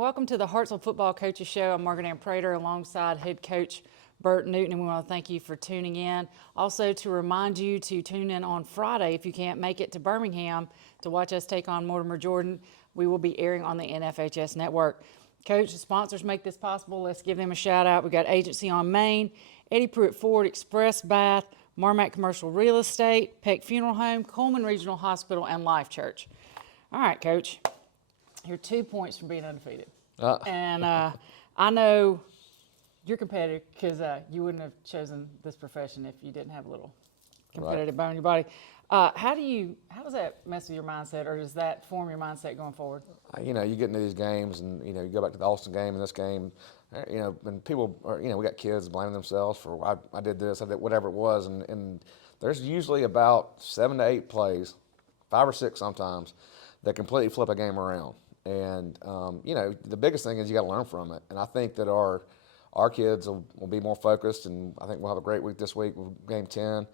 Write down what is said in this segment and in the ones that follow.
Welcome to the Hartselle Football Coaches Show. I'm Margaret Ann Prater alongside head coach Bert Newton, and we want to thank you for tuning in. Also, to remind you to tune in on Friday if you can't make it to Birmingham to watch us take on Mortimer Jordan. We will be airing on the NFHS network. Coach, the sponsors make this possible. Let's give them a shout out. We got Agency on Main, Eddie Pruitt Ford, Express Bath, Marmac Commercial Real Estate, Peck Funeral Home, Coleman Regional Hospital, and Life Church. All right, Coach. You're 2 points from being undefeated. And I know you're competitive because you wouldn't have chosen this profession if you didn't have a little competitive bone in your body. How does that mess with your mindset, or does that form your mindset going forward? You get into these games and, you go back to the Austin game and this game, and people are, we got kids blaming themselves for, I did this, I did whatever it was. And there's usually about 7 to 8 plays, 5 or 6 sometimes, that completely flip a game around. And, the biggest thing is you got to learn from it. And I think that our kids will be more focused, and I think we'll have a great week this week with game 10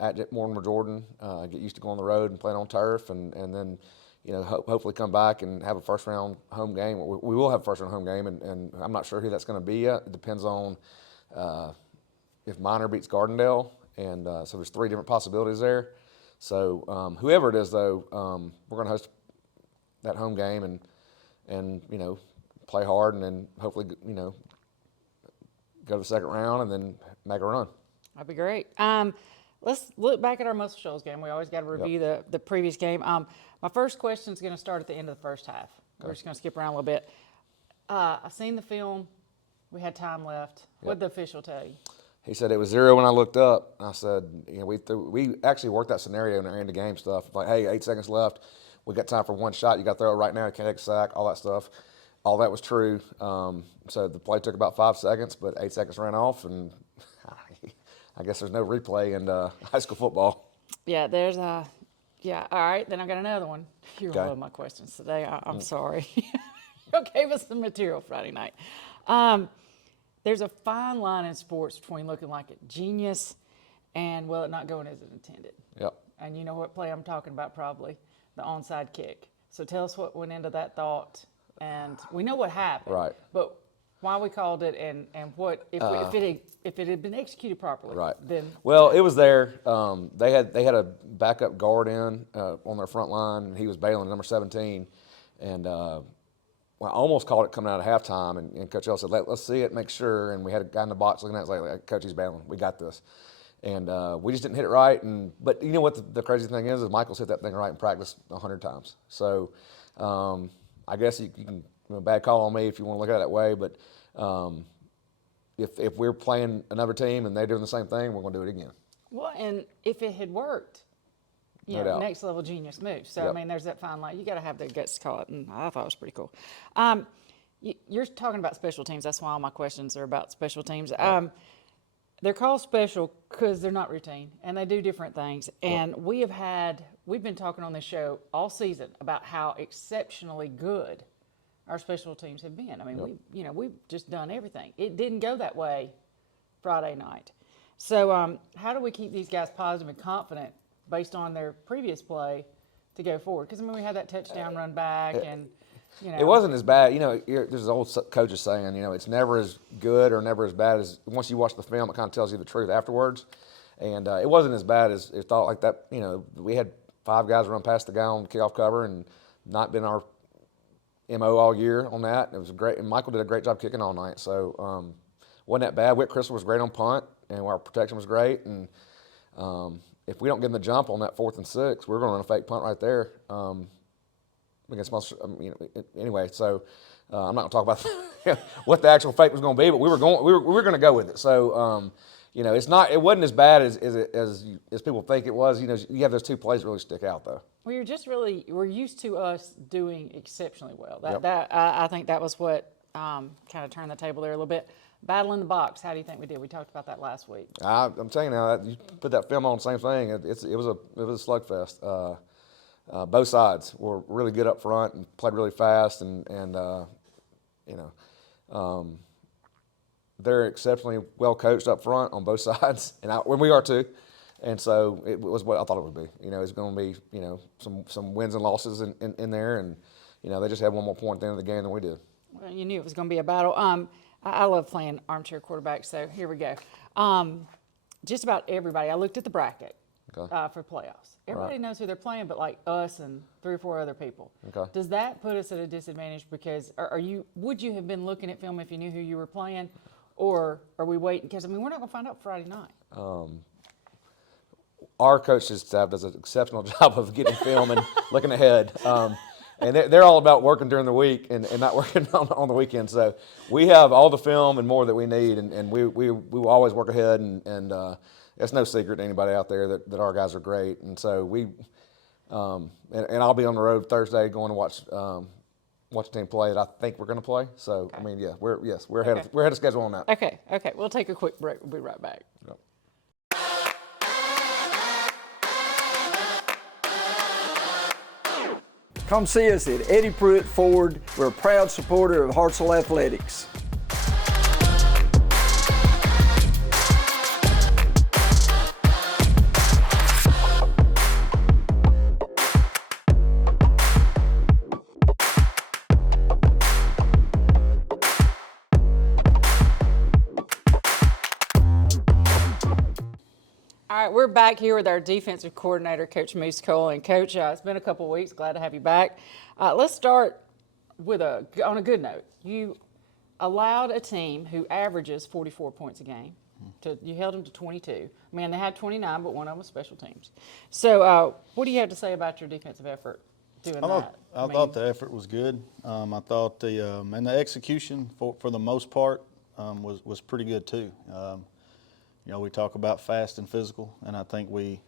at Mortimer Jordan. Get used to going on the road and playing on turf, and then, hopefully come back and have a first-round home game. We will have a first-round home game, and I'm not sure who that's going to be yet. It depends on if Minor beats Gardendale, and so there's 3 different possibilities there. So whoever it is, though, we're going to host that home game and play hard, and then hopefully go to the second round and then make a run. That'd be great. Let's look back at our Muscle Shoals game. We always got to review the previous game. My first question is going to start at the end of the first half. We're just going to skip around a little bit. I've seen the film. We had time left. What did the official tell you? He said it was 0 when I looked up. I said, we actually worked that scenario in the end of game stuff. Like, hey, 8 seconds left. We got time for one shot. You got to throw it right now. You can't take a sack, all that stuff. All that was true. So the play took about 5 seconds, but 8 seconds ran off, and I guess there's no replay in high school football. Yeah, there's a – yeah, all right. Then I've got another one. You're one of my questions today. I'm sorry. You gave us some material Friday night. There's a fine line in sports between looking like a genius and, well, it not going as it intended. Yep. And you know what play I'm talking about probably, the onside kick. So tell us what went into that thought. And we know what happened. Right. But why we called it and what if it had been executed properly. Right. Then well, it was there. They had a backup guard in on their front line, and he was bailing, number 17. And I almost called it coming out of halftime, and Coach L said, let's see it, make sure. And we had a guy in the box looking at it, like, Coach, he's bailing. We got this. And we just didn't hit it right. But you know what the crazy thing is Michael's hit that thing right in practice 100 times. So I guess you can, bad call on me if you want to look at it that way. But if we're playing another team and they're doing the same thing, we're going to do it again. Well, and if it had worked, No doubt. next level genius move. So, Yep. I mean, there's that fine line. You got to have the guts to call it, and I thought it was pretty cool. You're talking about special teams. That's why all my questions are about special teams. They're called special because they're not routine, and they do different things. And we've been talking on this show all season about how exceptionally good our special teams have been. I mean, we've just done everything. It didn't go that way Friday night. So how do we keep these guys positive and confident based on their previous play to go forward? Because, we had that touchdown run back and, It wasn't as bad. There's an old coach saying, it's never as good or never as bad as once you watch the film, it kind of tells you the truth afterwards. And it wasn't as bad as it thought like that. We had 5 guys run past the guy on kickoff cover and not been our MO all year on that. It was great. And Michael did a great job kicking all night. So wasn't that bad. Whit Crystal was great on punt, and our protection was great. And if we don't get in the jump on that 4th and 6, we're going to run a fake punt right there. Against most, anyway, so I'm not going to talk about what the actual fake was going to be, but we were going to go with it. So it wasn't as bad as people think it was. You have those 2 plays that really stick out though. Well, we're used to us doing exceptionally well. Yep. I think that was what kind of turned the table there a little bit. Battle in the box. How do you think we did? We talked about that last week. I'm telling you now, you put that film on, same thing. It was a slugfest. Both sides were really good up front and played really fast, and they're exceptionally well coached up front on both sides, and we are too. And so it was what I thought it would be. It's going to be some wins and losses in there, and they just had one more point at the end of the game than we did. Well, you knew it was going to be a battle. I love playing armchair quarterback, so here we go. Just about everybody. I looked at the bracket for playoffs. Everybody knows who they're playing, but like us and 3 or 4 other people. Okay. Does that put us at a disadvantage because would you have been looking at film if you knew who you were playing, or are we waiting? Because we're not going to find out Friday night. Our coaching staff does an exceptional job of getting film and looking ahead. And they're all about working during the week and not working on the weekend. So we have all the film and more that we need, and we will always work ahead. And it's no secret to anybody out there that our guys are great. And so and I'll be on the road Thursday going to watch a team play that I think we're going to play. So Okay. I mean, yeah, we're ahead of schedule on that. Okay. We'll take a quick break. We'll be right back. Yep. Come see us at Eddie Pruitt Ford. We're a proud supporter of Hartselle Athletics. All right, we're back here with our defensive coordinator, Coach Moose Cole. And Coach, it's been a couple of weeks. Glad to have you back. Let's start on a good note. You allowed a team who averages 44 points a game. You held them to 22. I mean, they had 29, but one of them was special teams. So what do you have to say about your defensive effort doing that? I thought the effort was good. I thought and the execution for the most part was pretty good too. We talk about fast and physical, and I think we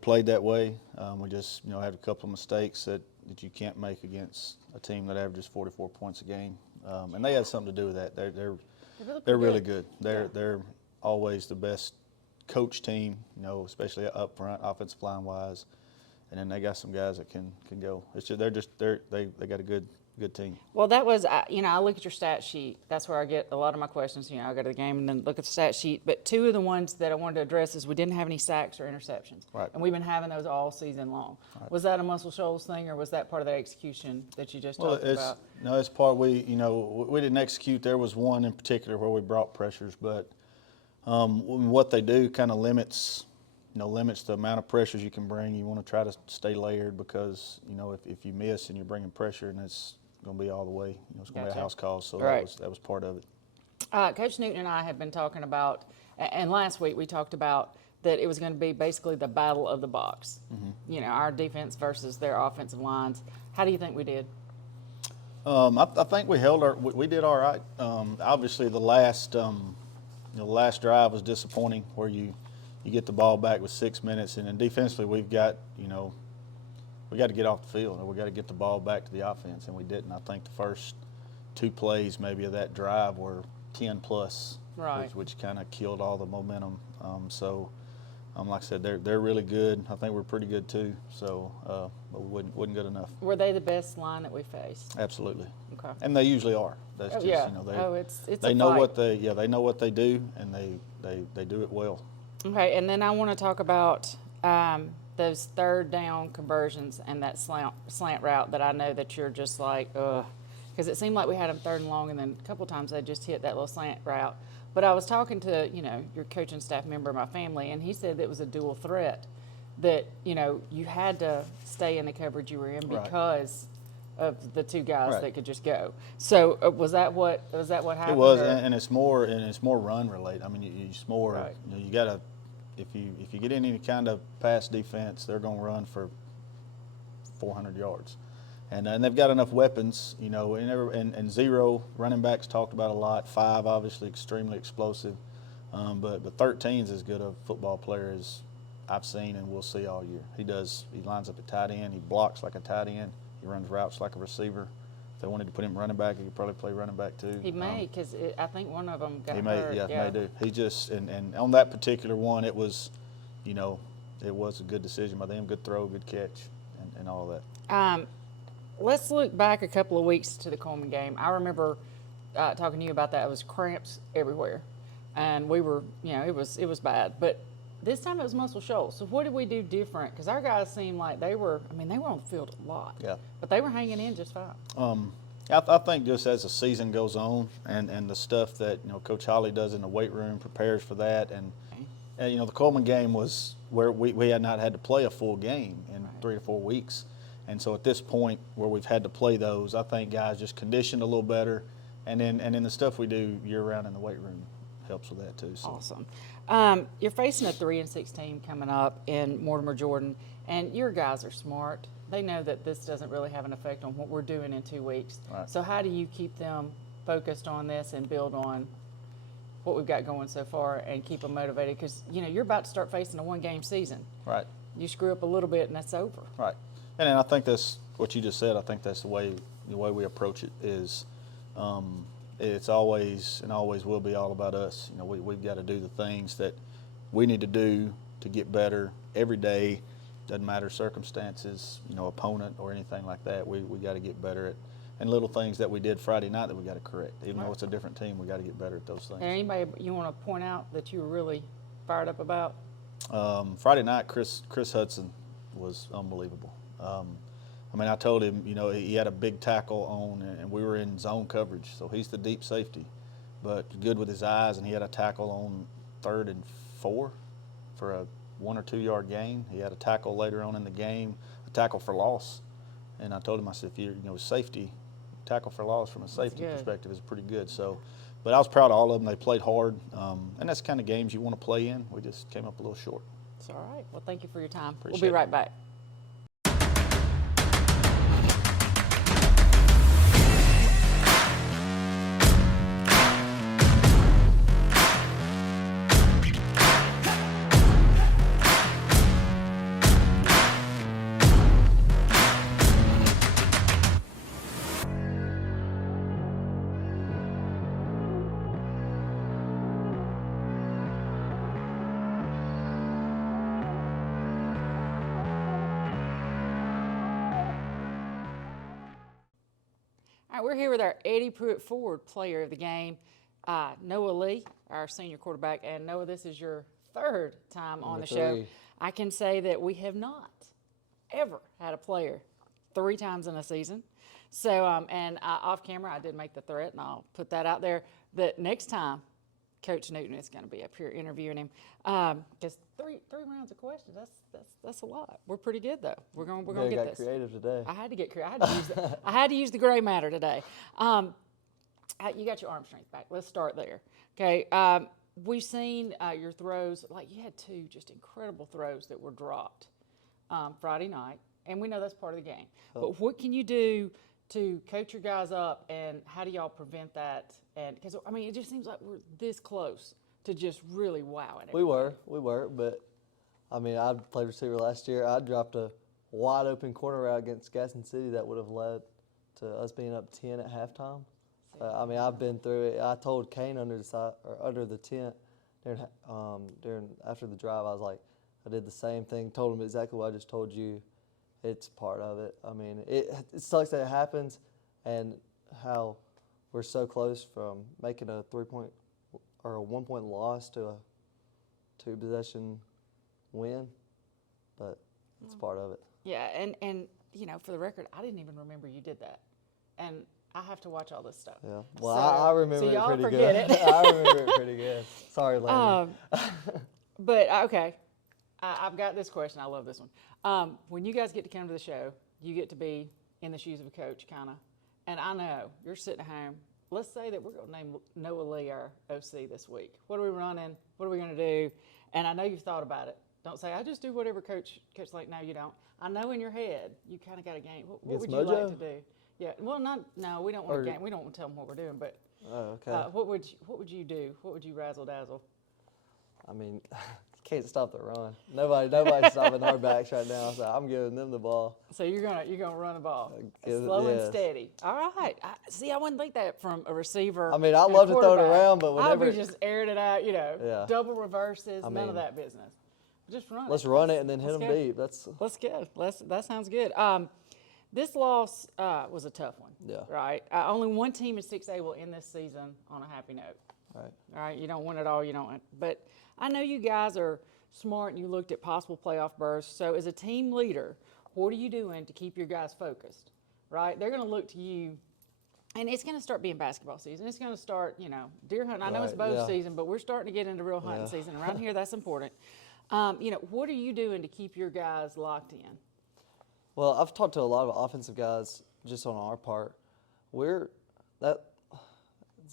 played that way. We just had a couple of mistakes that you can't make against a team that averages 44 points a game, and they had something to do with that. They're really good. They're always the best coach team, especially up front, offensive line wise, and then they got some guys that can go. It's just they got a good team. Well, that was, I look at your stat sheet. That's where I get a lot of my questions. I go to the game and then look at the stat sheet. But 2 of the ones that I wanted to address is we didn't have any sacks or interceptions. Right. And we've been having those all season long. Right. Was that a Muscle Shoals thing, or was that part of the execution that you just talked about? No, it's part we didn't execute. There was one in particular where we brought pressures, but what they do kind of limits the amount of pressures you can bring. You want to try to stay layered because if you miss and you're bringing pressure and it's going to be all the way. It's going to be a house call, so right. that was part of it. Coach Newton and I have been talking about, and last week we talked about that it was going to be basically the battle of the box. Mm-hmm. Our defense versus their offensive lines. How do you think we did? I think we did all right. Obviously, the last drive was disappointing, where you get the ball back with 6 minutes, and then defensively we've got we got to get off the field, and we got to get the ball back to the offense, and we didn't. I think the first 2 plays maybe of that drive were 10 plus, right, which kind of killed all the momentum. Like I said, they're really good. I think we're pretty good too. So, but we wasn't good enough. Were they the best line that we faced? Absolutely. Okay. And they usually are. That's just it's they a know fight. they know what they do, and they do it well. Okay, and then I want to talk about those 3rd down conversions and that slant route that I know that you're just like, ugh. Because it seemed like we had them 3rd and long, and then a couple times they just hit that little slant route. But I was talking to, your coaching staff member of my family, and he said that it was a dual threat, that, you had to stay in the coverage you were in because of the 2 guys that could just go. So was that what happened? It was, and it's more run related. I mean, it's more you got to. If you get in any kind of pass defense, they're going to run for 400 yards, and they've got enough weapons, and 0 running backs talked about a lot. 5 obviously extremely explosive, but 13's as good a football player as I've seen and we'll see all year. He lines up at tight end, he blocks like a tight end, he runs routes like a receiver. If they wanted to put him running back, he could probably play running back too. He may, because I think one of them got hurt. Yeah, may do. He just and on that particular one, it was, it was a good decision by them, good throw, good catch, and all of that. Let's look back a couple of weeks to the Coleman game. I remember talking to you about that. It was cramps everywhere, and we were, it was bad. But This time it was Muscle Shoals. So what did we do different? Because our guys seemed like they were on the field a lot. Yeah. But they were hanging in just fine. I think just as the season goes on and the stuff that, Coach Holly does in the weight room prepares for that. And the Coleman game was where we had not had to play a full game in 3 to 4 weeks. And so at this point where we've had to play those, I think guys just conditioned a little better. And then the stuff we do year-round in the weight room helps with that too. So. Awesome. You're facing a 3-6 team coming up in Mortimer, Jordan, and your guys are smart. They know that this doesn't really have an effect on what we're doing in 2 weeks. Right. So how do you keep them focused on this and build on what we've got going so far and keep them motivated? Because, you're about to start facing a 1-game season. Right. You screw up a little bit and that's over. Right. And I think that's what you just said. I think that's the way we approach it is it's always and always will be all about us. We've got to do the things that we need to do to get better every day. Doesn't matter circumstances, opponent or anything like that. We got to get better at, and little things that we did Friday night that we got to correct. Even though it's a different team, we got to get better at those things. Anybody you want to point out that you were really fired up about? Friday night, Chris Hudson was unbelievable. I told him, he had a big tackle on, and we were in zone coverage, so he's the deep safety, but good with his eyes, and he had a tackle on 3rd and 4 for a 1 or 2 yard gain. He had a tackle later on in the game, a tackle for loss, and I told him, I said, if you're, safety, tackle for loss from a safety perspective is pretty good. So, but I was proud of all of them. They played hard, and that's the kind of games you want to play in. We just came up a little short. It's all right. Well, thank you for your time. Appreciate We'll be it. right back. All right, we're here with our Eddie Pruitt Ford Player of the Game, Noah Lee, our senior quarterback. And Noah, this is your 3rd time on the show. I can say that we have not ever had a player 3 times in a season. So, off camera, I did make the threat, and I'll put that out there, that next time Coach Newton is going to be up here interviewing him. Because three rounds of questions, that's a lot. We're pretty good though. We're going to get this. Creative today. I had to get creative. I had to use the gray matter today. You got your arm strength back. Let's start there. Okay. We've seen your throws. Like you had 2 just incredible throws that were dropped Friday night, and we know that's part of the game. But what can you do to coach your guys up, and how do y'all prevent that? And because it just seems like we're this close to just really wowing it. We were, but I played receiver last year. I dropped a wide open corner route against Gaston City that would have led to us being up 10 at halftime. I've been through it. I told Kane under the tent during after the drive. I was like, I did the same thing. Told him exactly what I just told you. It's part of it. It sucks that it happens, and how we're so close from making a 3-point or a 1-point loss to a 2-possession win, but it's part of it. Yeah, and for the record, I didn't even remember you did that, and I have to watch all this stuff. Yeah, well, I remember so y'all it pretty forget good. it. I remember it pretty good. Sorry, Landon. But okay, I've got this question. I love this one. When you guys get to come to the show, you get to be in the shoes of a coach, kind of. And I know you're sitting at home. Let's say that we're going to name Noah Lee our OC this week. What are we running? What are we going to do? And I know you've thought about it. Don't say, I just do whatever coach like, no, you don't. I know in your head, you kind of got a game. What would you like to do? Yeah, well, no, we don't want to game. We don't want to tell them what we're doing, but okay. What would you do? What would you razzle dazzle? You can't stop the run. Nobody's stopping our backs right now, so I'm giving them the ball. So you're gonna run the ball slow and steady. All right. I wouldn't think that from a receiver. I love to throw it around, but whenever I'd be just airing it out, double reverses, none of that business. Just run it. Let's run it and then hit them deep. Let's go. That sounds good. This loss was a tough one. Yeah. Right. Only one team in 6A will end this season on a happy note. Right. All right. You don't win it all. You don't. But I know you guys are smart and you looked at possible playoff berths. So as a team leader, what are you doing to keep your guys focused, right? They're going to look to you, and it's going to start being basketball season. It's going to start, deer hunting. I know it's bow season, but we're starting to get into real hunting season. Around here, that's important. What are you doing to keep your guys locked in? Well, I've talked to a lot of offensive guys just on our part. It's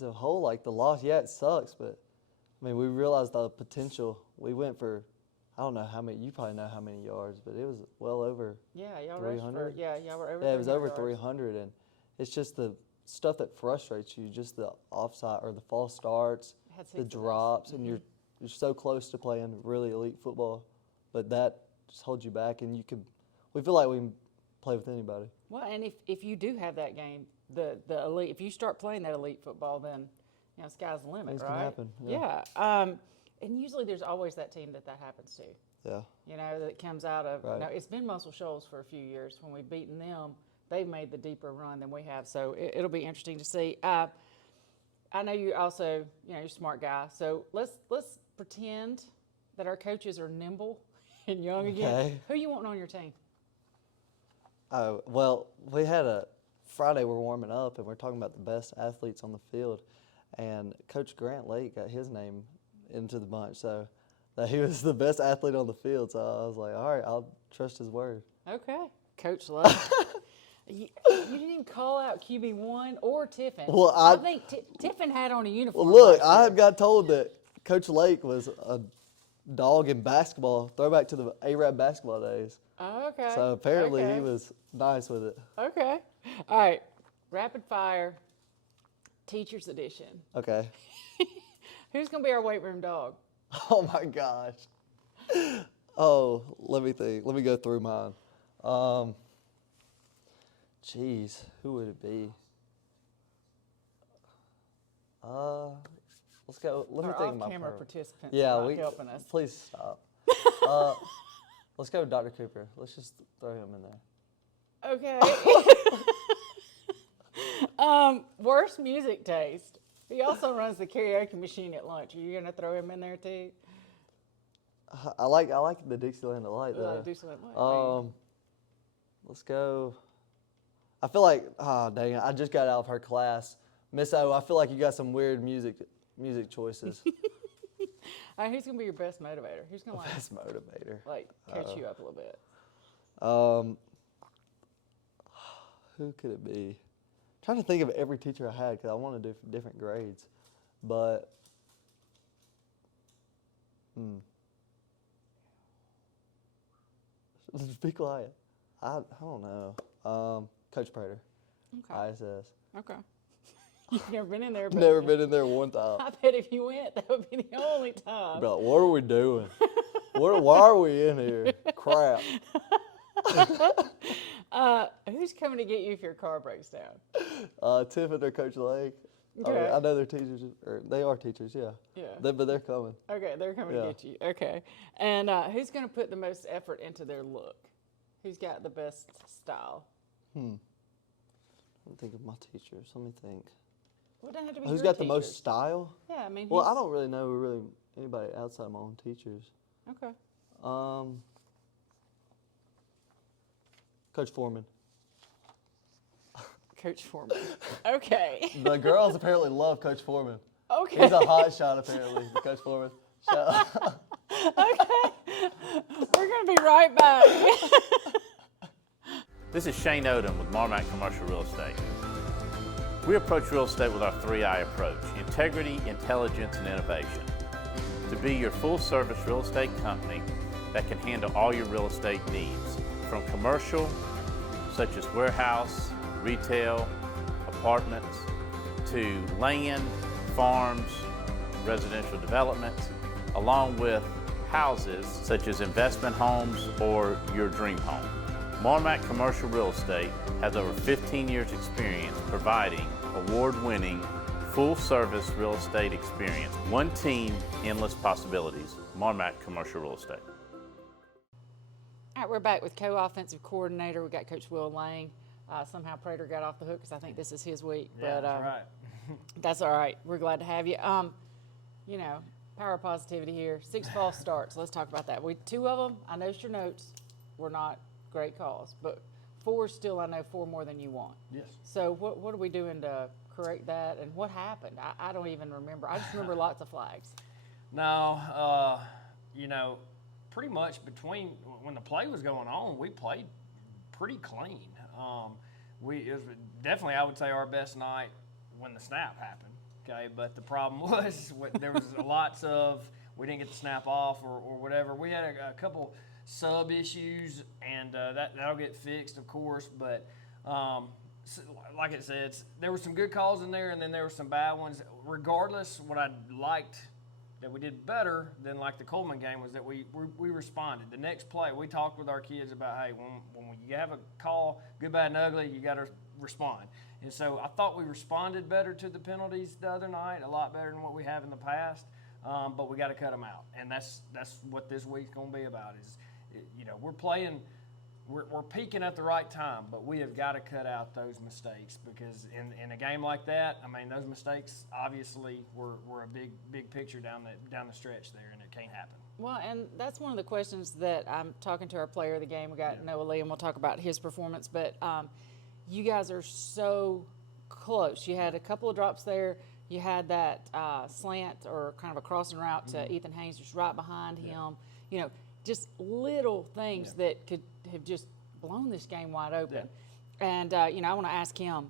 a whole, like, the loss, it sucks, but, I mean, we realized the potential. We went for, I don't know how many, you probably know how many yards, but it was well over Yeah, y'all 300. y'all were over. Yeah, it was over 300 yards. 300, and it's just the stuff that frustrates you, just the offside or the false starts, Had 6 the of those. drops, and you're so close to playing really elite football, but that just holds you back, and we feel like we can play with anybody. Well, and if you do have that game, the elite, if you start playing that elite football, then sky's the limit, Things right? can happen, Yeah. And usually there's always that team that happens to. Yeah. That comes out of. Right. Now, it's been Muscle Shoals for a few years. When we've beaten them, they've made the deeper run than we have. So it'll be interesting to see. I know you also, you're a smart guy. So let's pretend that our coaches are nimble and young again. Okay. Who you wanting on your team? Well, we had Friday we're warming up, and we're talking about the best athletes on the field, and Coach Grant Lake got his name into the bunch, so that he was the best athlete on the field. So I was like, all right, I'll trust his word. Okay. Coach Lake. You didn't even call out QB1 or Tiffin. Well, I think Tiffin had on a uniform. Well, look, last I year. had got told that Coach Lake was a dog in basketball, throwback to the Arab basketball days. Oh, okay. So apparently okay. he was nice with it. Okay. All right. Rapid fire. Teachers edition. Okay. Who's going to be our weight room dog? Oh, my gosh. Oh, let me think. Let me go through mine. Jeez, who would it be? Let's go. Let me Our think of my off-camera pro. participants Yeah, are not helping us. Please stop. Let's go with Dr. Cooper. Let's just throw him in there. Okay. Worst music taste. He also runs the karaoke machine at lunch. Are you going to throw him in there too? I like the Dixieland Delight though. Dixieland Delight. Let's go. I feel like, dang it, I just got out of her class. Miss O, I feel like you got some weird music choices. All right, who's going to be your best motivator? Who's going to Best motivator. coach you up a little bit? Who could it be? I'm trying to think of every teacher I had because I want to do different grades. But, just be quiet. I don't know. Coach Prater, Okay. ISS. Okay. You've never been in there, but Never been in there one time. I bet if you went, that would be the only time. But what are we doing? Why are we in here? Crap. Who's coming to get you if your car breaks down? Tiffin or Coach Lake. I, mean, Okay. I know they're teachers, or they are teachers, yeah. Yeah. But they're coming. Okay, they're coming Yeah. to get you. Okay. And who's going to put the most effort into their look? Who's got the best style? Let me think of my teachers. Let me think. Well, it doesn't have to be Who's your got the most teachers. style? Yeah, I mean, Well, I don't really know anybody outside my own teachers. Okay. Coach Foreman. Coach Foreman. Okay. The girls apparently love Coach Foreman. Okay. He's a hot shot apparently, Coach Foreman. Shout Okay. We're going to be right back. This is Shane Odin with Marmac Commercial Real Estate. We approach real estate with our 3I approach: integrity, intelligence, and innovation. To be your full-service real estate company that can handle all your real estate needs, from commercial, such as warehouse, retail, apartments, to land, farms, residential developments, along with houses such as investment homes or your dream home. Marmac Commercial Real Estate has over 15 years experience providing award-winning full-service real estate experience. One team, endless possibilities. Marmac Commercial Real Estate. All right, we're back with co-offensive coordinator. We got Coach Will Lang. Somehow Prater got off the hook because I think this is his week. Yeah, but that's right. that's all right. We're glad to have you. power of positivity here. 6 false starts. Let's talk about that. 2 of them, I noticed your notes, were not great calls, but 4 still, I know 4 more than you want. Yes. So what are we doing to correct that, and what happened? I don't even remember. I just remember lots of flags. No, you know, pretty much between when the play was going on, we played pretty clean. It was definitely, I would say, our best night when the snap happened. Okay, but the problem was there was lots of we didn't get the snap off or whatever. We had a couple sub issues, and that'll get fixed, of course. But like I said, there were some good calls in there, and then there were some bad ones. Regardless, what I liked that we did better than like the Coleman game was that we responded. The next play, we talked with our kids about, hey, when you have a call, good, bad, and ugly, you got to respond. And so I thought we responded better to the penalties the other night, a lot better than what we have in the past. But we got to cut them out, and that's what this week's going to be about. We're playing. We're peaking at the right time, but we have got to cut out those mistakes because in a game like that, I mean, those mistakes obviously were a big picture down the stretch there, and it can't happen. Well, and that's one of the questions that I'm talking to our player of the game. We got Noah Lee, and we'll talk about his performance. But you guys are so close. You had a couple of drops there. You had that slant or kind of a crossing route to Ethan Haynes, just right behind him. You know, just little things that could have just blown this game wide open. And, I want to ask him,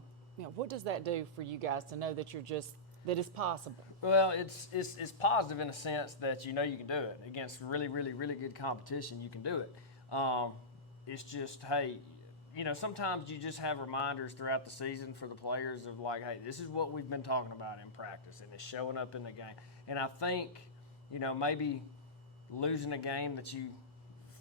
what does that do for you guys to know that that it's possible? Well, it's positive in a sense that you can do it. Against really, really, really good competition, you can do it. It's just, hey, sometimes you just have reminders throughout the season for the players of like, hey, this is what we've been talking about in practice, and it's showing up in the game. And I think, maybe losing a game that you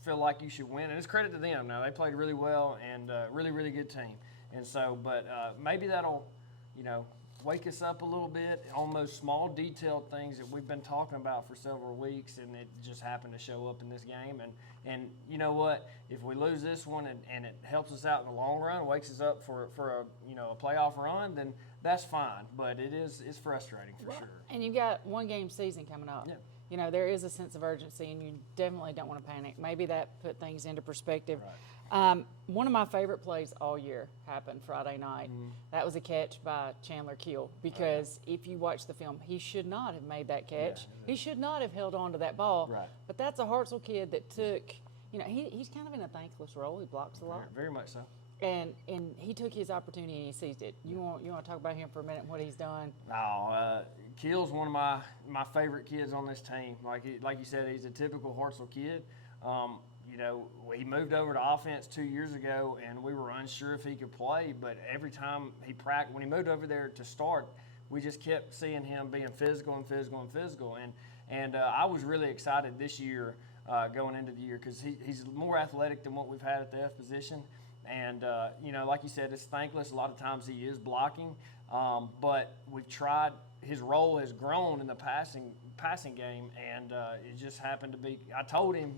feel like you should win, and it's credit to them. Now, they played really well and really, really good team. And so, but maybe that'll, wake us up a little bit on those small detailed things that we've been talking about for several weeks, and it just happened to show up in this game. And you know what? If we lose this one and it helps us out in the long run, wakes us up for a playoff run, then that's fine. But it's frustrating for sure. And you've got 1 game season coming up. Yeah. There is a sense of urgency, and you definitely don't want to panic. Maybe that put things into perspective. Right. One of my favorite plays all year happened Friday night. That was a catch by Chandler Keel, because if you watch the film, he should not have made that catch. He should not have held on to that ball. Right. But that's a Hartselle kid that took, he's kind of in a thankless role. He blocks a lot. Very much so. And he took his opportunity and he seized it. You want to talk about him for a minute and what he's done? No, Keel's one of my favorite kids on this team. Like you said, he's a typical Hartselle kid. He moved over to offense 2 years ago, and we were unsure if he could play. But every time he practiced, when he moved over there to start, we just kept seeing him being physical and physical and physical. And I was really excited this year going into the year because he's more athletic than what we've had at the F position. And, like you said, it's thankless. A lot of times he is blocking. But we've tried. His role has grown in the passing game, and it just happened to be. I told him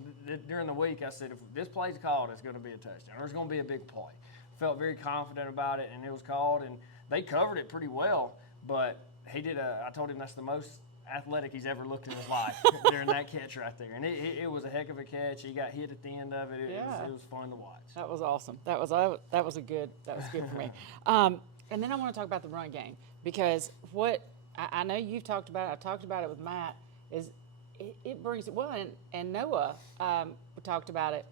during the week, I said, if this play's called, it's going to be a touchdown, or it's going to be a big play. Felt very confident about it, and it was called, and they covered it pretty well. But he did I told him that's the most athletic he's ever looked in his life during that catch right there, and it was a heck of a catch. He got hit at the end of it. It was fun to watch. That was awesome. That was good for me. And then I want to talk about the run game, because what I know you've talked about, I talked about it with Matt, is it brings, well, and Noah talked about it,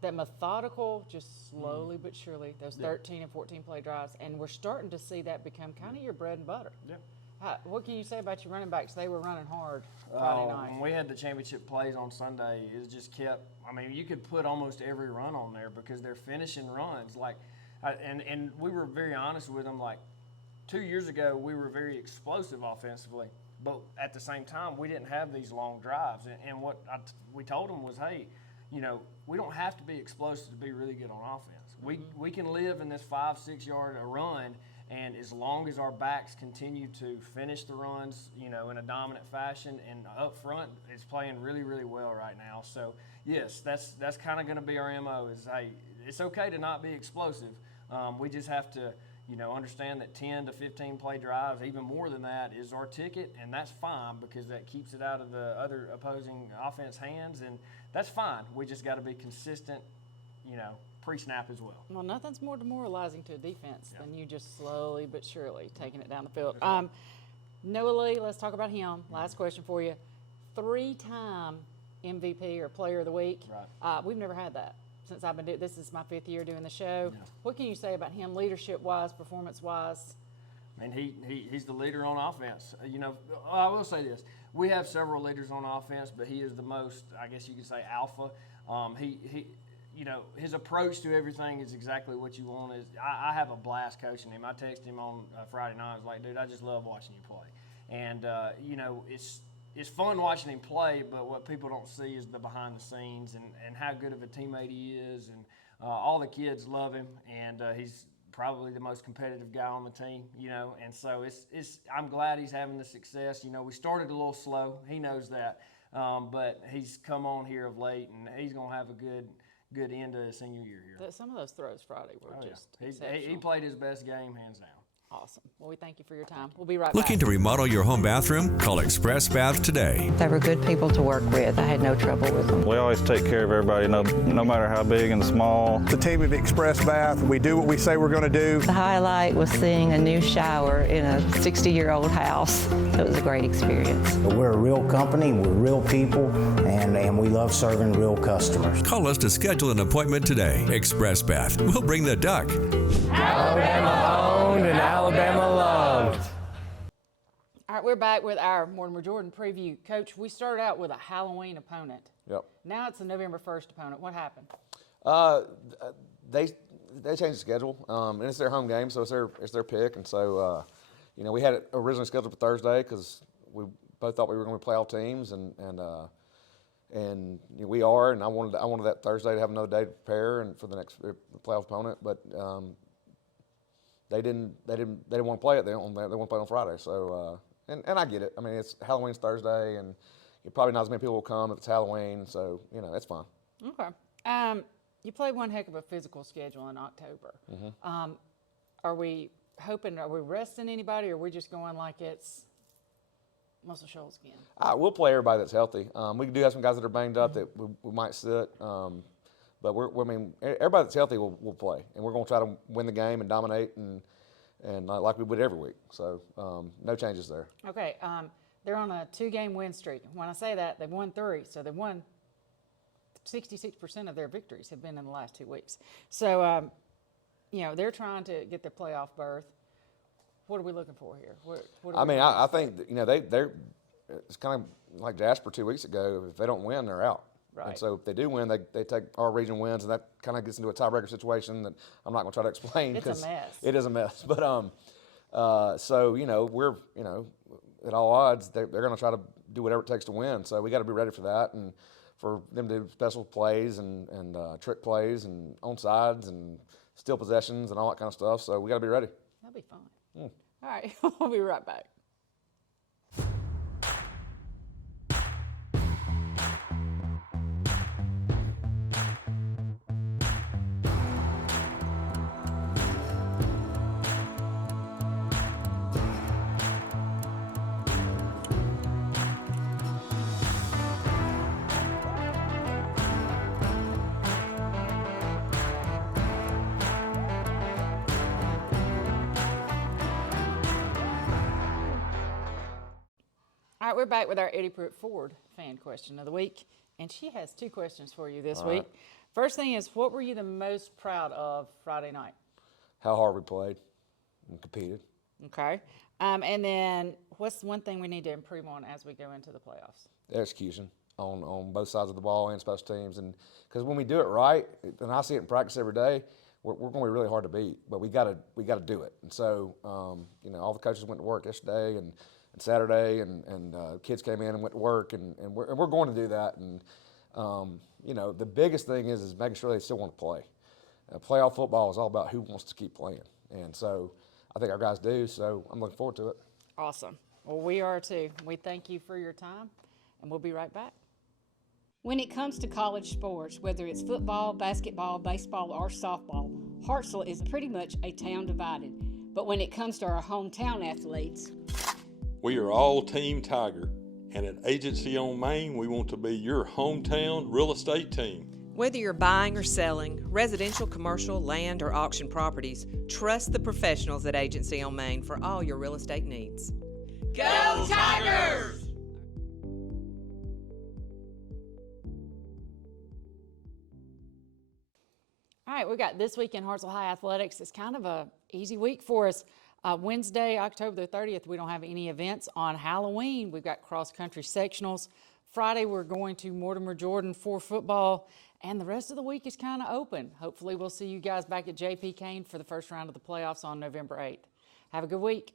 that methodical, just slowly but surely, those 13 and 14 play drives, and we're starting to see that become kind of your bread and butter. Yeah. What can you say about your running backs? They were running hard Friday night. When we had the championship plays on Sunday, it just kept, you could put almost every run on there because they're finishing runs. And we were very honest with them, 2 years ago, we were very explosive offensively, but at the same time, we didn't have these long drives. And what we told them was, hey, we don't have to be explosive to be really good on offense. We can live in this 5-6 yard run, and as long as our backs continue to finish the runs, in a dominant fashion, and up front, it's playing really, really well right now. So, yes, that's kind of going to be our MO is, hey, it's okay to not be explosive. We just have to You know, understand that 10 to 15 play drives, even more than that, is our ticket, and that's fine because that keeps it out of the other opposing offense hands, and that's fine. We just got to be consistent, you know, pre-snap as well. Well, nothing's more demoralizing to a defense than you just slowly but surely taking it down the field. Noah Lee, let's talk about him. Last question for you. 3-time MVP or Player of the Week. Right. We've never had that since I've been doing this. Is my 5th year doing the show. Yeah. What can you say about him, leadership-wise, performance-wise? I mean, he's the leader on offense. You know, I will say this: we have several leaders on offense, but he is the most, I guess you could say, alpha. You know, his approach to everything is exactly what you want. I have a blast coaching him. I texted him on Friday night. I was like, dude, I just love watching you play. And, you know, it's fun watching him play, but what people don't see is the behind the scenes and how good of a teammate he is. And all the kids love him, and he's probably the most competitive guy on the team, you know. And so I'm glad he's having the success. You know, we started a little slow. He knows that. But he's come on here of late, and he's going to have a good end of his senior year here. Some of those throws Friday were just He played his best game, hands down. Awesome. Well, we thank you for your time. We'll be right back. Looking to remodel your home bathroom? Call Express Bath today. They were good people to work with. I had no trouble with them. We always take care of everybody, no matter how big and small. The team of Express Bath, we do what we say we're going to do. The highlight was seeing a new shower in a 60-year-old house. It was a great experience. We're a real company, we're real people, and we love serving real customers. Call us to schedule an appointment today. Express Bath. We'll bring the duck. Alabama owned and Alabama loved. All right, we're back with our Mortimer Jordan preview. Coach, we started out with a Halloween opponent. Yep. Now it's a November 1st opponent. What happened? They changed the schedule, and it's their home game, so it's their pick. And so, you know, we had it originally scheduled for Thursday because we both thought we were going to play all teams, and you know, we are. And I wanted that Thursday to have another day to prepare and for the next playoff opponent, but they didn't want to play it. They want to play it on Friday. So and I get it. I mean, it's Halloween's Thursday, and probably not as many people will come if it's Halloween. So you know, it's fine. Okay. You played one heck of a physical schedule in October. Mm-hmm. Are we resting anybody, or are we just going like it's Muscle Shoals again? We'll play everybody that's healthy. We do have some guys that are banged up that we might sit. But everybody that's healthy will play, and we're going to try to win the game and dominate, and like we would every week. So no changes there. Okay, they're on a 2-game win streak. When I say that, they've won 3, so they've won 66% of their victories have been in the last 2 weeks. So you know, they're trying to get their playoff berth. What are we looking for here? I think that, you know, they're it's kind of like Jasper 2 weeks ago. If they don't win, they're out. Right. And so if they do win, they take our region wins, and that kind of gets into a tiebreaker situation that I'm not going to try to explain. It's a mess. It is a mess. But so, you know, we're, you know, at all odds, they're going to try to do whatever it takes to win. So we got to be ready for that, and for them to do special plays and trick plays and onside and steal possessions and all that kind of stuff. So we got to be ready. That'll be fun. All right, we'll be right back. All right, we're back with our Eddie Pruitt Ford fan question of the week, and she has 2 questions for you this week. First thing is, what were you the most proud of Friday night? How hard we played and competed. Okay. And then what's one thing we need to improve on as we go into the playoffs? The execution on both sides of the ball and special teams. And because when we do it right, and I see it in practice every day, we're going to be really hard to beat, but we got to do it. And so, you know, all the coaches went to work yesterday and Saturday, and kids came in and went to work, and we're going to do that. And you know, the biggest thing is making sure they still want to play. Playoff football is all about who wants to keep playing, and so I think our guys do. So I'm looking forward to it. Awesome. Well, we are too. We thank you for your time, and we'll be right back. When it comes to college sports, whether it's football, basketball, baseball, or softball, Hartselle is pretty much a town divided. But when it comes to our hometown athletes, we are all Team Tiger, and at Agency on Main, we want to be your hometown real estate team. Whether you're buying or selling, residential, commercial, land, or auction properties, trust the professionals at Agency on Main for all your real estate needs. Go Tigers! All right, we got this week in Hartselle High Athletics. It's kind of a easy week for us. Wednesday, October the 30th, we don't have any events. On Halloween, we've got cross-country sectionals. Friday, we're going to Mortimer Jordan for football, and the rest of the week is kind of open. Hopefully, we'll see you guys back at J.P. Kane for the first round of the playoffs on November 8th. Have a good week.